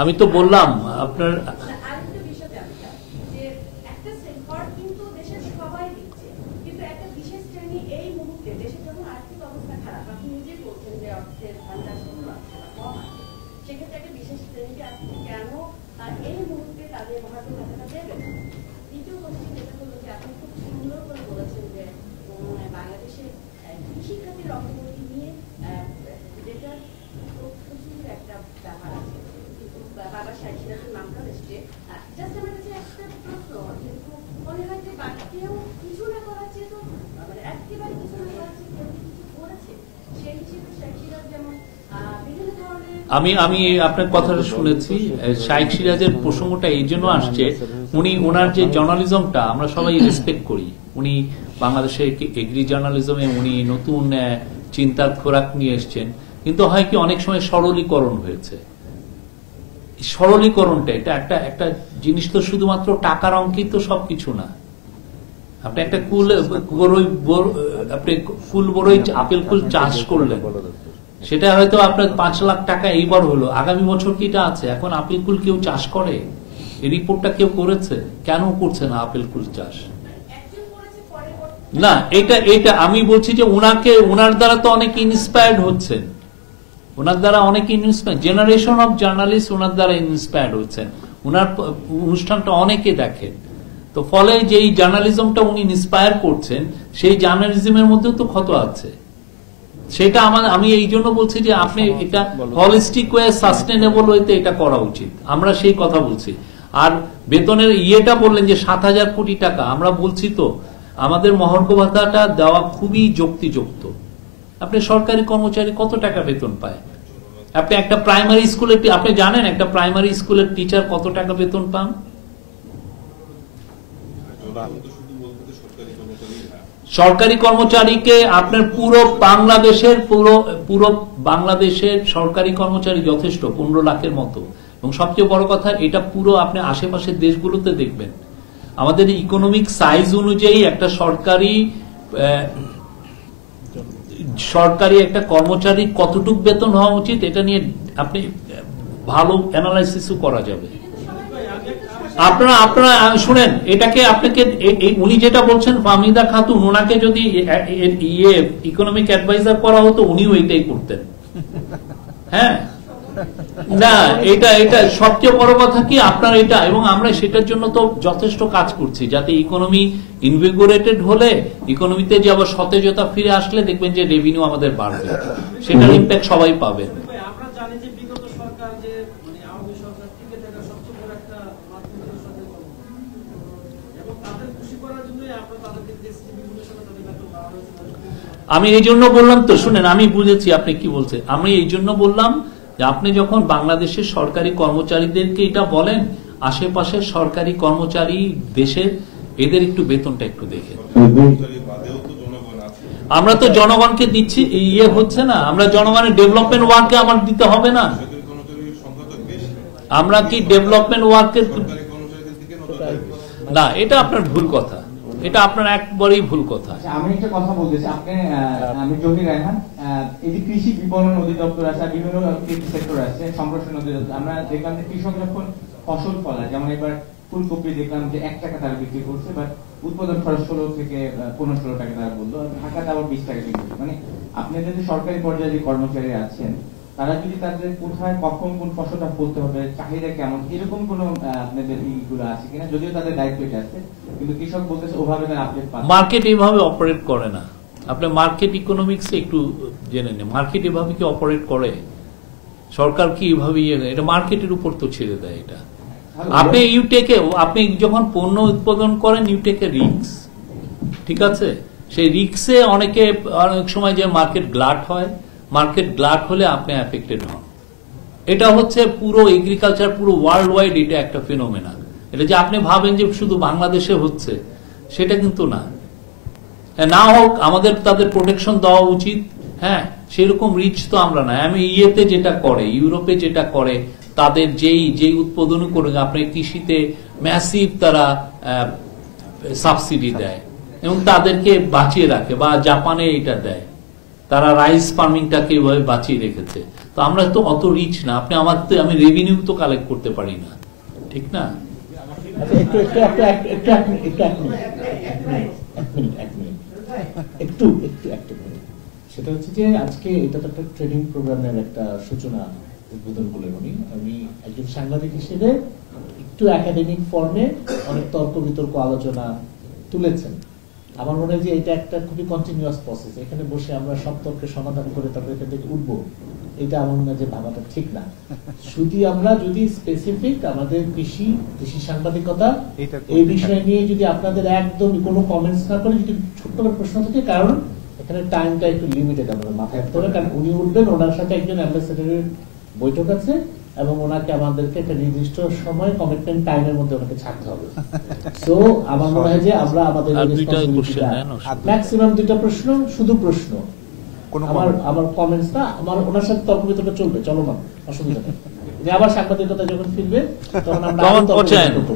আমি তো বললাম আপনার আমি আপনার কথাটা শুনেছি। শাইখ সিরাজের প্রসঙ্গটা এই জন্য আসছে, উনি ওনার যে জার্নালিজমটা আমরা সবাই রেসপেক্ট করি, উনি বাংলাদেশে এগ্রি জার্নালিজমে উনি নতুন চিন্তার খোরাক নিয়ে এসছেন, কিন্তু হয় কি অনেক সময় সরলীকরণ হয়েছে। সরলীকরণটা এটা একটা একটা জিনিস, তো শুধুমাত্র টাকার অঙ্কেই তো সবকিছু না। আপনি একটা ফুল বড়ই আপেল কুল চাষ করলেন, সেটা হয়তো আপনার 5 লাখ টাকা এইবার হলো, আগামী বছর কি এটা আছে? এখন আপেল কুল কেউ চাষ করে? এই রিপোর্টটা কেউ করেছে? কেন করছে না আপেল কুল চাষ? না, এটা আমি বলছি যে ওনার দ্বারা তো অনেক ইন্সপায়ার্ড হচ্ছেন, ওনার দ্বারা অনেক ইন্সপায়ার, জেনারেশন অফ জার্নালিস্ট ওনার দ্বারা ইন্সপায়ার্ড হচ্ছেন, ওনার অনুষ্ঠানটা অনেকে দেখেন। তো ফলে যে জার্নালিজমটা উনি ইন্সপায়ার করছেন, সেই জার্নালিজমের মধ্যেও তো ক্ষত আছে। সেটা আমি এই জন্য বলছি যে আপনি এটা হলিস্টিক ওয়ে, সাস্টেনেবল ওয়েতে এটা করা উচিত, আমরা সেই কথা বলছি। আর বেতনের ইয়েটা বললেন যে 7,000 কোটি টাকা, আমরা বলছি তো আমাদের মহার্ঘ ভাতাটা দেওয়া খুবই যুক্তিযুক্ত। আপনি সরকারি কর্মচারী কত টাকা বেতন পায়? আপনি একটা প্রাইমারি স্কুলের, আপনি জানেন একটা প্রাইমারি স্কুলের টিচার কত টাকা বেতন পান? সরকারি কর্মচারীকে আপনার পুরো বাংলাদেশের সরকারি কর্মচারী যথেষ্ট, 15 লাখের মতো। এবং সবচেয়ে বড় কথা, এটা পুরো আপনি আশেপাশের দেশগুলোতে দেখবেন, আমাদের ইকোনমিক সাইজ অনুযায়ী একটা সরকারি একটা কর্মচারী কতটুক বেতন হওয়া উচিত, এটা নিয়ে আপনি ভালো অ্যানালাইসিসও করা যাবে। আপনারা শুনেন, এটাকে আপনাকে উনি যেটা বলছেন ফাহমিদা খাতুন, ওনাকে যদি ইকোনমিক অ্যাডভাইজার করা হতো উনিও এটাই করতেন। হ্যাঁ, না এটা সবচেয়ে বড় কথা কি আপনার এটা, এবং আমরা সেটার জন্য তো যথেষ্ট কাজ করছি, যাতে ইকোনমি ইনভিগোরেটেড হলে, ইকোনমিতে যে আবার সতেজতা ফিরে আসলে দেখবেন যে রেভিনিউ আমাদের বাড়বে, সেটার ইম্প্যাক্ট সবাই পাবেন। আমি এই জন্য বললাম তো, শুনেন আমি বুঝেছি আপনি কি বলছেন। আমি এই জন্য বললাম যে আপনি যখন বাংলাদেশের সরকারি কর্মচারীদেরকে এটা বলেন, আশেপাশের সরকারি কর্মচারী দেশের এদের একটু বেতনটা একটু দেখেন। আমরা তো জনগণকে দিচ্ছি, ইয়ে হচ্ছে না, আমরা জনগণের ডেভেলপমেন্ট ওয়ার্কে আমার দিতে হবে না? আমরা কি ডেভেলপমেন্ট ওয়ার্কের না, এটা আপনার ভুল কথা, এটা আপনার একবারেই ভুল কথা। আমি একটা কথা বলতেছি, আমি জহির রায়হান, এই যে কৃষি বিপণন অধিদপ্তর আছে, বিভিন্ন সেক্টর আছে, সম্প্রসারণ অধিদপ্তর, আমরা দেখলাম যে কৃষক যখন ফসল ফলায়, যেমন এবার ফুলকপি দেখলাম যে 1 টাকা তারা বিক্রি করছে, বাট উৎপাদন খরচ 16 থেকে 15-16 টাকা তারা বললো, ঢাকাতে আবার 20 টাকা বিক্রি। মানে আপনাদের যে সরকারি পর্যায়ে যে কর্মচারী আছেন, তারা যদি তাদের কোথায় কখন কোন ফসলটা ফলতে হবে, চাহিদা কেমন, এরকম কোন আপনাদের ইগুলো আছে কিনা? যদিও তাদের দায়িত্ব এটা আছে, কিন্তু কৃষক বলতেছে ওভাবে তারা আপডেট পায়। মার্কেট এইভাবে অপারেট করে না। আপনি মার্কেট ইকোনমিক্স একটু জেনে নেন, মার্কেট এভাবে কি অপারেট করে? সরকার কি এভাবে, এটা মার্কেটের উপর তো ছেড়ে দেয়। এটা আপনি যখন পণ্য উৎপাদন করেন, ইউ টেক এ রিস্ক, ঠিক আছে? সেই রিস্কে অনেক সময় যে মার্কেট গ্লাট হয়, মার্কেট গ্লাট হলে আপনি এফেক্টেড হন। এটা হচ্ছে পুরো এগ্রিকালচার, পুরো ওয়ার্ল্ড ওয়াইড এটা একটা ফিনোমেনা। এটা যে আপনি ভাবেন যে শুধু বাংলাদেশে হচ্ছে, সেটা কিন্তু না। না হোক, আমাদের তাদের প্রোটেকশন দেওয়া উচিত। হ্যাঁ, সেরকম রিচ তো আমরা না। আমি ইয়েতে যেটা করে, ইউরোপে যেটা করে, তাদের যেই উৎপাদন করে আপনার কৃষিতে ম্যাসিভ তারা সাবসিডি দেয় এবং তাদেরকে বাঁচিয়ে রাখে, বা জাপানে এটা দেয়। তারা রাইস ফার্মিংটাকে এভাবে বাঁচিয়ে রেখেছে। তো আমরা তো অত রিচ না, আপনি আমি রেভিনিউ তো কালেক্ট করতে পারি না, ঠিক না? সেটা হচ্ছে যে আজকে এটা তো একটা ট্রেনিং প্রোগ্রামের একটা সূচনা উদ্বোধন করলেন উনি। আমি একজন সাংবাদিক হিসেবে একটু একাডেমিক ফর্মে অনেক তর্ক বিতর্ক আলোচনা তুলেছেন। আমার মনে হয় যে এটা একটা খুবই কন্টিনিউয়াস প্রসেস। এখানে বসে আমরা সব তর্কের সমাধান করে তারপরে এখান থেকে উঠবো, এটা আমার মনে হয় যে ভাবাটা ঠিক না। শুধু আমরা যদি স্পেসিফিক আমাদের কৃষি সাংবাদিকতা এই বিষয় নিয়ে যদি আপনাদের একদম কোনো কমেন্টস না করে যদি ছোট্ট করে প্রশ্ন থাকে, কারণ এখানে টাইমটা একটু লিমিটেড আমাদের মাথায় রাখতে হবে, কারণ উনি উঠবেন, ওনার সাথে একজন অ্যাম্বাসেডরের বৈঠক আছে এবং ওনাকে আমাদেরকে একটা নির্দিষ্ট সময় কমিটমেন্ট টাইমের মধ্যে ওনাকে ছাড়তে হবে। সো আমার মনে হয় যে আমরা আমাদের ম্যাক্সিমাম 2টা প্রশ্ন, শুধু প্রশ্ন, আমার কমেন্টস না, আমার ওনার সাথে তর্ক বিতর্ক চলবে, চলমান, অসুবিধা নেই। যে আবার সাংবাদিকতা যখন ফিরবে তখন আমরা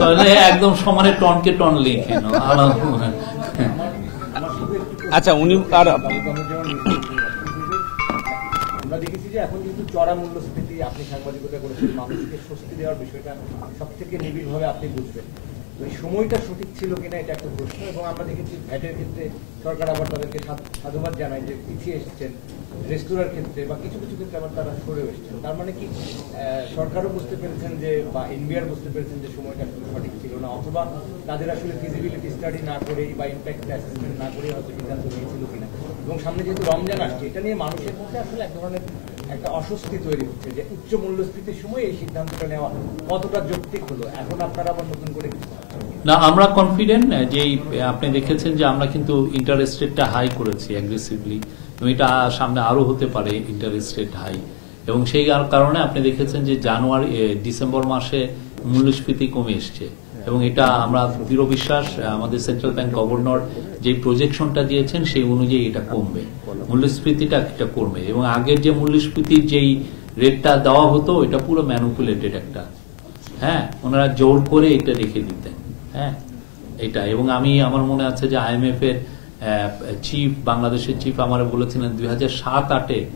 তাহলে একদম সমানে টনকে টন লিখে আচ্ছা উনি আর আমরা দেখেছি যে এখন কিন্তু চড়া মূল্যস্ফীতি, আপনি সাংবাদিকতা করেছেন, মানুষকে স্বস্তি দেওয়ার বিষয়টা সব থেকে নিবিড়ভাবে আপনি বুঝবেন। তো এই সময়টা সঠিক ছিল কিনা এটা একটা প্রশ্ন। এবং আমরা দেখেছি ভ্যাটের ক্ষেত্রে সরকার আবার তাদেরকে সাধুবাদ জানায় যে পিছিয়ে এসেছেন, রেস্তোরাঁর ক্ষেত্রে বা কিছু কিছু ক্ষেত্রে আবার তারা সরেও এসেছেন। তার মানে কি সরকারও বুঝতে পেরেছেন যে, বা এনবিআর বুঝতে পেরেছেন যে সময়টা আসলে সঠিক ছিল না, অথবা তাদের আসলে ফিজিবিলিটি স্টাডি না করেই বা ইম্প্যাক্ট অ্যাসেসমেন্ট না করেই হয়তো সিদ্ধান্ত নিয়েছিল কিনা। এবং সামনে যেহেতু রমজান আসছে, এটা নিয়ে মানুষের মধ্যে আসলে এক ধরনের একটা অস্বস্তি তৈরি হচ্ছে যে উচ্চ মূল্যস্ফীতির সময় এই সিদ্ধান্তটা নেওয়া কতটা যৌক্তিক হলো। এখন আপনারা আবার নতুন করে না, আমরা কনফিডেন্ট যে আপনি দেখেছেন যে আমরা কিন্তু ইন্টারেস্ট রেটটা হাই করেছি অ্যাগ্রেসিভলি, এবং এটা সামনে আরো হতে পারে ইন্টারেস্ট রেট হাই। এবং সেই কারণে আপনি দেখেছেন যে ডিসেম্বর মাসে মূল্যস্ফীতি কমে এসছে, এবং এটা আমরা দৃঢ় বিশ্বাস, আমাদের সেন্ট্রাল ব্যাংক গভর্নর যে প্রজেকশনটা দিয়েছেন সেই অনুযায়ী এটা কমবে, মূল্যস্ফীতিটা এটা কমবে। এবং আগের যে মূল্যস্ফীতির যেই রেটটা দেওয়া হতো এটা পুরো ম্যানুপুলেটেড একটা, হ্যাঁ, ওনারা জোর করে এটা রেখে দিতেন, হ্যাঁ এটা। এবং আমার মনে আছে যে IMF এর চিফ, বাংলাদেশের চিফ আমার বলেছিলেন 2007-08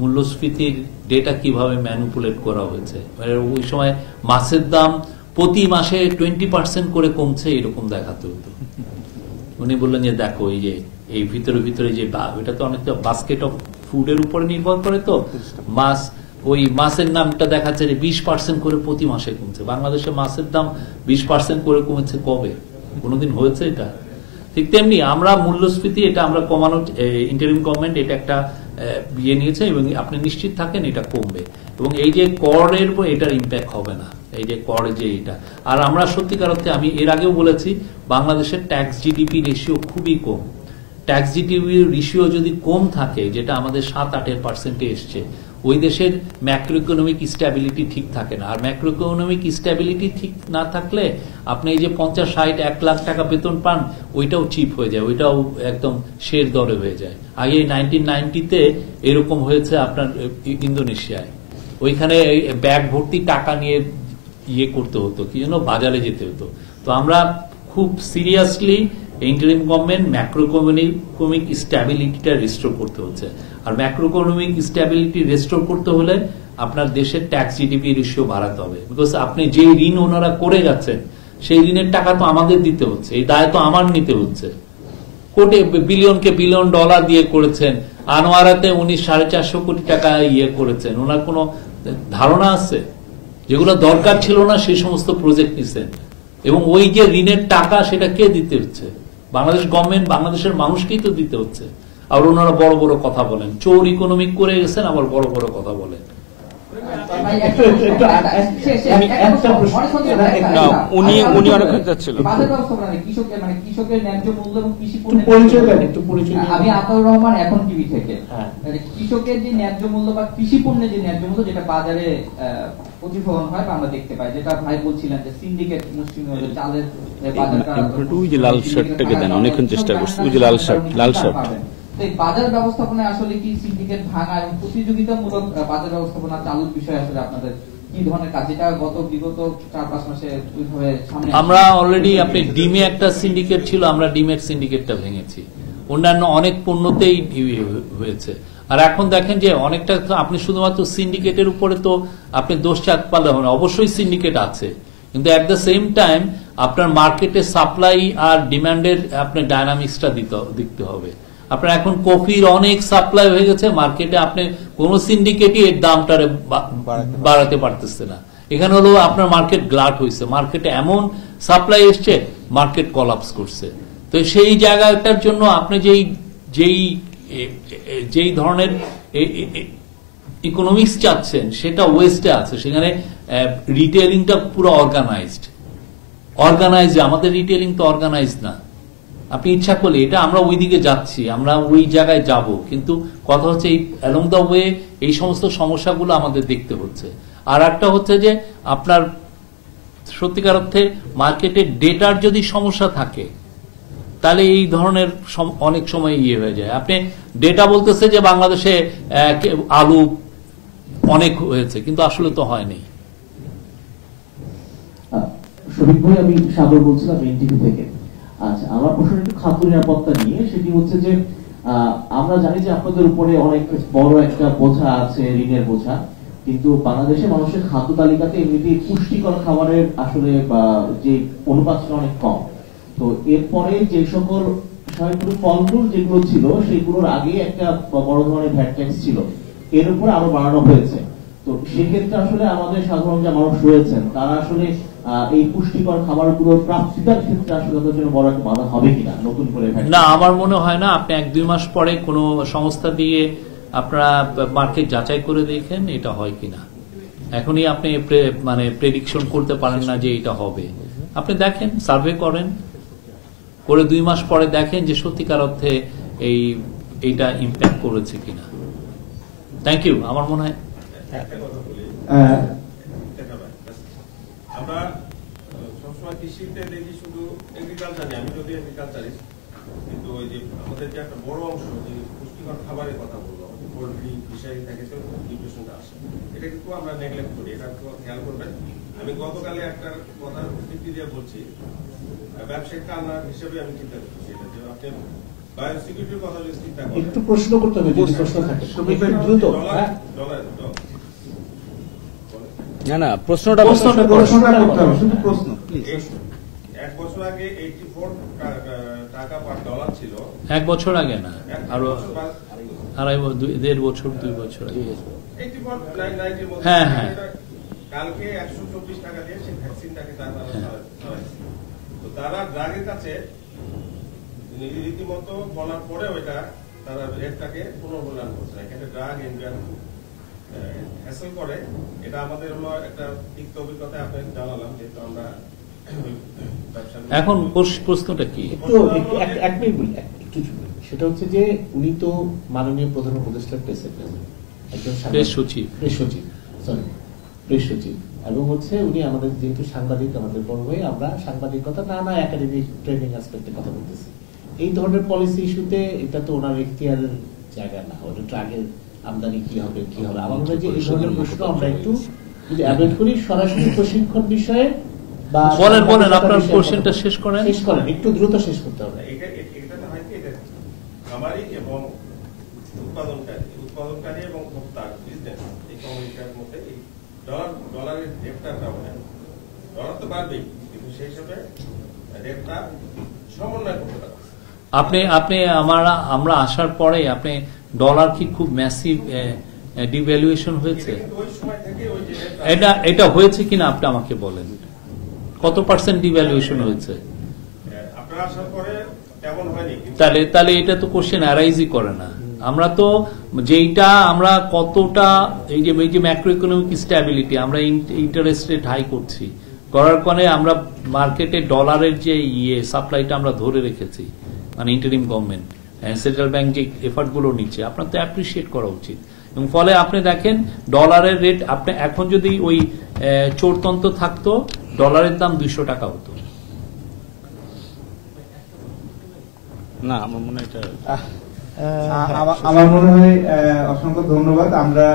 মূল্যস্ফীতির ডেটা কিভাবে ম্যানুপুলেট করা হয়েছে। ওই সময় মাছের দাম প্রতি মাসে 20% করে কমছে, এরকম দেখাতে হতো। উনি বললেন যে দেখো এই যে এই ভিতরে যে এটা তো অনেকটা বাস্কেট অফ ফুডের উপরে নির্ভর করে, তো মাছ, ওই মাছের নামটা দেখাচ্ছে যে 20% করে প্রতি মাসে কমছে। বাংলাদেশে মাছের দাম 20% করে কমেছে কবে? কোনোদিন হয়েছে এটা? ঠিক তেমনি আমরা মূল্যস্ফীতি এটা আমরা কমানোর, ইন্টারিম গভর্নমেন্ট এটা একটা ইয়ে নিয়েছে, এবং আপনি নিশ্চিত থাকেন এটা কমবে। এবং এই যে করের উপর এটার ইম্প্যাক্ট হবে না, এই যে কর যে এটা। আর আমরা সত্যিকার অর্থে, আমি এর আগেও বলেছি, বাংলাদেশের ট্যাক্স জিডিপি রেশিও খুবই কম। ট্যাক্স জিডিপি রেশিও যদি কম থাকে, যেটা আমাদের 7-8% এসছে, ওই দেশের ম্যাক্রো ইকোনমিক স্ট্যাবিলিটি ঠিক থাকে না। আর ম্যাক্রো ইকোনমিক স্ট্যাবিলিটি ঠিক না থাকলে আপনি এই যে 50-60-1 লাখ টাকা বেতন পান, ওইটাও চিপ হয়ে যায়, ওইটাও একদম শের দরে হয়ে যায়। আগে 1990-তে এরকম হয়েছে আপনার ইন্দোনেশিয়ায়, ওইখানে ব্যাগ ভর্তি টাকা নিয়ে ইয়ে করতে হতো, কি যেন, বাজারে যেতে হতো। তো আমরা খুব seriously interim government macro economic স্ট্যাবিলিটিটা রেস্টোর করতে হচ্ছে। আর ম্যাক্রো ইকোনমিক স্ট্যাবিলিটি রেস্টোর করতে হলে আপনার দেশের ট্যাক্স জিডিপি রেশিও বাড়াতে হবে। বিকজ আপনি যে ঋণ ওনারা করে যাচ্ছেন, সেই ঋণের টাকা তো আমাদের দিতে হচ্ছে, এই দায় তো আমার নিতে হচ্ছে। কোটি বিলিয়ন ডলার দিয়ে করেছেন, আনোয়ারাতে উনি 450 কোটি টাকা ইয়ে করেছেন। ওনার কোনো ধারণা আছে? যেগুলো দরকার ছিল না সেই সমস্ত প্রজেক্ট নিছেন, এবং ওই যে ঋণের টাকা সেটা কে দিতে হচ্ছে? বাংলাদেশ গভর্নমেন্ট, বাংলাদেশের মানুষকেই তো দিতে হচ্ছে। আর ওনারা বড় বড় কথা বলেন, চোর ইকোনমিক করে গেছেন, আবার বড় বড় কথা বলেন। আমি আতাউর রহমান, এখন টিভি থেকে। কৃষকের যে ন্যায্য মূল্য বা কৃষি পণ্যের যে ন্যায্য মূল্য, যেটা বাজারে প্রতিফলন হয় বা আমরা দেখতে পাই, যেটা ভাই বলছিলেন যে সিন্ডিকেট মুসলিম চালের বাজারটা, লাল শার্টটাকে দেন, অনেকক্ষণ চেষ্টা করছি, ওই যে লাল শার্ট। বাজার ব্যবস্থাপনায় আসলে কি সিন্ডিকেট ভাঙা এবং প্রতিযোগিতামূলক বাজার ব্যবস্থাপনা চালুর বিষয়ে আসলে আপনাদের কি ধরনের কাজ, যেটা বিগত 4-5 মাসে ওইভাবে সামনে? আমরা অলরেডি, আপনি ডিমে একটা সিন্ডিকেট ছিল, আমরা ডিমের সিন্ডিকেটটা ভেঙেছি। অন্যান্য অনেক পণ্যতেই হয়েছে। আর এখন দেখেন যে অনেকটা আপনি শুধুমাত্র সিন্ডিকেটের উপরে তো আপনি দোষ চাপালে হবে না, অবশ্যই সিন্ডিকেট আছে, কিন্তু অ্যাট দ্য সেম টাইম আপনার মার্কেটে সাপ্লাই আর ডিমান্ডের আপনার ডায়নামিক্সটা দেখতে হবে। আপনার এখন কফির অনেক সাপ্লাই হয়ে গেছে মার্কেটে, আপনি কোন সিন্ডিকেটই এর দামটা বাড়াতে পারতেছে না। এখানে হলো আপনার মার্কেট গ্লাট হয়েছে, মার্কেটে এমন সাপ্লাই এসছে মার্কেট কলাপস করছে। তো সেই জায়গাটার জন্য আপনি যেই ধরনের ইকোনমিক্স চাচ্ছেন সেটা ওয়েস্টে আছে। সেখানে রিটেলিংটা পুরো অর্গানাইজড, আমাদের রিটেলিং তো অর্গানাইজড না। আপনি ইচ্ছা করলে এটা আমরা ওই দিকে যাচ্ছি, আমরা ওই জায়গায় যাব, কিন্তু কথা হচ্ছে এই অ্যালং দ্য ওয়ে এই সমস্ত সমস্যাগুলো আমাদের দেখতে হচ্ছে। আর একটা হচ্ছে যে আপনার সত্যিকার অর্থে মার্কেটে ডেটার যদি সমস্যা থাকে তাহলে এই ধরনের অনেক সময় হয়ে যায়। আপনি ডেটা বলতেছে যে বাংলাদেশে আলু অনেক হয়েছে, কিন্তু আসলে তো হয়নি। শফিক ভাই, আমি সাগর বলছিলাম এনটিভি থেকে। আচ্ছা, আমার প্রশ্ন একটু খাদ্য নিরাপত্তা নিয়ে। সেটি হচ্ছে যে আমরা জানি যে আপনাদের উপরে অনেক বড় একটা বোঝা আছে, ঋণের বোঝা, কিন্তু বাংলাদেশে মানুষের খাদ্য তালিকাতে এমনিতেই পুষ্টিকর খাবারের আসলে যে অনুপাতটা অনেক কম। তো এরপরে যে সকল ফলমূল যেগুলো ছিল সেগুলোর আগে একটা বড় ধরনের ভ্যাট ট্যাক্স ছিল, এর উপরে আরো বাড়ানো হয়েছে। তো সেক্ষেত্রে আসলে আমাদের সাধারণ যে মানুষ রয়েছেন তারা আসলে এই পুষ্টিকর খাবারগুলোর প্রাপ্তিতার ক্ষেত্রে আসলে তাদের জন্য বড় একটা বাধা হবে কিনা নতুন করে? না, আমার মনে হয় না। আপনি 1-2 মাস পরে কোনো সংস্থা দিয়ে আপনারা মার্কেট যাচাই করে দেখেন এটা হয় কিনা। এখনই আপনি মানে প্রেডিকশন করতে পারেন না যে এটা হবে। আপনি দেখেন, সার্ভে করেন, করে 2 মাস পরে দেখেন যে সত্যিকার অর্থে এইটা ইম্প্যাক্ট করেছে কিনা। Thank you. আমার মনে হয় আমরা সবসময় কৃষিতে দেখি শুধু এগ্রিকালচার, আমি যদি এগ্রিকালচারিস্ট, কিন্তু ওই যে আমাদের যে একটা বড় অংশ যে পুষ্টিকর খাবারের কথা বলবো, পোল্ট্রি ফিশারি থেকে নিউট্রিশনটা আসে, এটা কিন্তু আমরা নেগলেক্ট করি। এটা একটু খেয়াল করবেন। আমি গতকালে একটা কথার ভিত্তি দিয়ে বলছি, ব্যবসায়িক কারণ হিসেবে আমি চিন্তা করছি এটা যে আপনি বায়োসিকিউরিটির কথা যদি চিন্তা করেন, একটু প্রশ্ন করতে হবে, যদি প্রশ্ন থাকে দ্রুত। না প্রশ্নটা করতে হবে, শুধু প্রশ্ন প্লিজ। 1 বছর আগে 84 টাকা পার ডলার ছিল। 1 বছর আগে না, আরো 1.5 বছর 2 বছর আগে। হ্যাঁ হ্যাঁ, কালকে 124 টাকা দিয়ে সেই ভ্যাকসিনটাকে তারা তো তারা ড্রাগের কাছে রীতিমতো বলার পরে ওইটা তারা রেটটাকে পুনর্মূল্যায়ন করছে। এখানে ড্রাগ ইন্ডিয়ান হ্যাসেল করে। এটা আমাদের হলো একটা তিক্ত অভিজ্ঞতা আপনাকে জানালাম, যেহেতু আমরা এখন প্রশ্নটা কি এক মিনিট বলি, একটু সেটা হচ্ছে যে উনি তো মাননীয় প্রধান উপদেষ্টার একজন প্রেস সচিব, এবং হচ্ছে উনি আমাদের যেহেতু সাংবাদিক, আমাদের বড় ভাই, আমরা সাংবাদিকতা না একাডেমিক ট্রেনিং অ্যাসপেক্টে কথা বলতেছি। এই ধরনের পলিসি ইস্যুতে এটা তো ওনার এখতিয়ারের জায়গা না, ওটা ট্রাকের আমদানি কি হবে। আমার মনে হয় যে এই ধরনের প্রশ্ন আমরা একটু যদি অ্যাভয়েড করি, সরাসরি প্রশিক্ষণ বিষয়ে বা বলেন আপনার কোশ্চেনটা শেষ করেন, একটু দ্রুত শেষ করতে হবে। এটাতে হয় কি, এটা খামারি এবং উৎপাদনকারী এবং ভোক্তার বিজনেস, এই কমিউনিটির মধ্যে এই ডলারের রেটটা ডলার তো বাড়বেই, কিন্তু সেই হিসাবে রেটটা সমন্বয় করতে পারে। আপনি আমরা আসার পরে আপনি ডলার কি খুব ম্যাসিভ ডিভ্যালুয়েশন হয়েছে? এটা হয়েছে কিনা আপনি আমাকে বলেন, কত পার্সেন্ট ডিভ্যালুয়েশন হয়েছে? তাহলে এটা তো কোশ্চেন অ্যারাইজই করে না। আমরা তো যেইটা আমরা কতটা এই যে ম্যাক্রো ইকোনমিক স্ট্যাবিলিটি, আমরা ইন্টারেস্ট রেট হাই করছি, করার কারণে আমরা মার্কেটে ডলারের যে সাপ্লাইটা আমরা ধরে রেখেছি, মানে ইন্টারিম গভর্নমেন্ট, সেন্ট্রাল ব্যাংক যে এফার্ট গুলো নিচ্ছে, আপনার তো অ্যাপ্রিসিয়েট করা উচিত। এবং ফলে আপনি দেখেন ডলারের রেট, আপনি এখন যদি ওই চোরতন্ত্র থাকতো, ডলারের দাম 200 টাকা হতো না। আমার মনে হয় আমার মনে হয় অসংখ্য ধন্যবাদ। আমরা